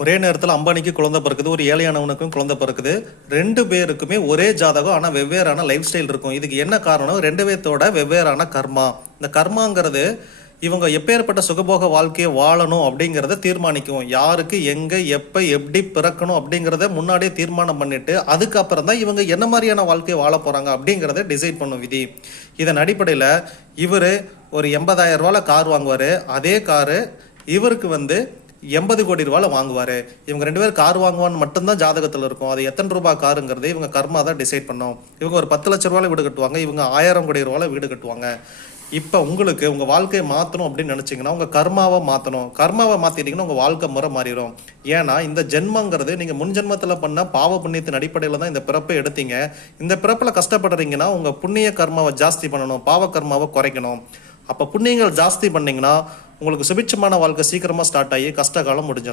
ஒரே நேரத்தில் அம்பானிக்கு குழந்தை பிறக்குது, ஒரு ஏழையானவனுக்கும் குழந்தை பிறக்குது. 2 பேருக்குமே ஒரே ஜாதகம், ஆனால் வெவ்வேறான லைஃப் ஸ்டைல் இருக்கும். இதுக்கு என்ன காரணம்? 2 பேர்த்தோட வெவ்வேறான கர்மா. இந்த கர்மாங்கிறது இவங்க எப்பேற்பட்ட சுகபோக வாழ்க்கையை வாழணும் அப்படிங்கிறத தீர்மானிக்கும். யாருக்கு எங்கே எப்போ எப்படி பிறக்கணும் அப்படிங்கிறத முன்னாடியே தீர்மானம் பண்ணிட்டு அதுக்கப்புறம் தான் இவங்க என்ன மாதிரியான வாழ்க்கையை வாழ போகிறாங்க அப்படிங்கிறத டிசைட் பண்ணும் விதி. இதன் அடிப்படையில் இவர் ஒரு 80,000 ரூபாயில் கார் வாங்குவார். அதே காரு இவருக்கு 80 கோடி ரூபாயில் வாங்குவார். இவங்க 2 பேர் கார் வாங்குவான்னு மட்டும்தான் ஜாதகத்தில் இருக்கும். அது எத்தனை ரூபாய் காருங்கிறது இவங்க கர்மா தான் டிசைட் பண்ணும். இவங்க ஒரு 10 லட்ச ரூபாயில் வீடு கட்டுவாங்க, இவங்க 1000 கோடி ரூபாயில் வீடு கட்டுவாங்க. இப்போ உங்களுக்கு உங்கள் வாழ்க்கையை மாற்றணும் அப்படின்னு நினச்சிங்கன்னா உங்கள் கர்மாவை மாற்றணும். கர்மாவை மாற்றிட்டிங்கன்னா உங்கள் வாழ்க்கை முறை மாறிடும். ஏன்னா இந்த ஜென்மங்கிறது நீங்கள் முன் ஜென்மத்தில் பண்ண பாவ புண்ணியத்தின் அடிப்படையில் தான் இந்த பிறப்பை எடுத்தீங்க. இந்த பிறப்பில் கஷ்டப்படுறீங்கன்னா உங்கள் புண்ணிய கர்மாவை ஜாஸ்தி பண்ணணும், பாவ கர்மாவை குறைக்கணும். அப்போ புண்ணியங்கள் ஜாஸ்தி பண்ணிங்கன்னா உங்களுக்கு சுபிட்சமான வாழ்க்கை சீக்கிரமாக ஸ்டார்ட் ஆகி கஷ்ட காலம் முடிஞ்சிடும்.